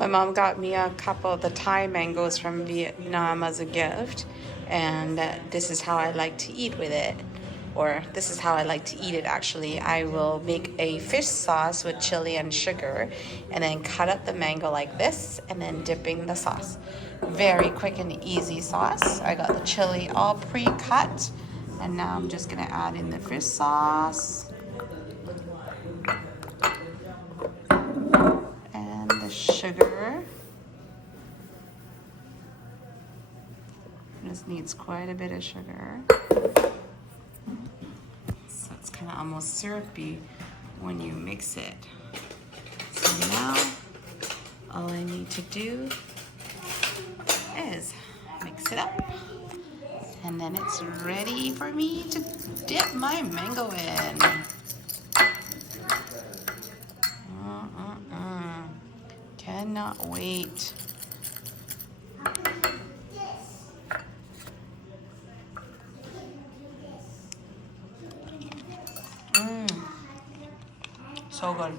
My mom got me a couple of the Thai mangoes from Vietnam as a gift, and this is how I like to eat with it. Or this is how I like to eat it actually. I will make a fish sauce with chili and sugar and then cut up the mango like this and then dipping the sauce. Very quick and easy sauce. I got the chili all pre-cut and now I'm just gonna add in the fish sauce and the sugar. This needs quite a bit of sugar. So it's kind of almost syrupy when you mix it. So now all I need to do is mix it up. And then it's ready for me to dip my mango in. Cannot wait. So good.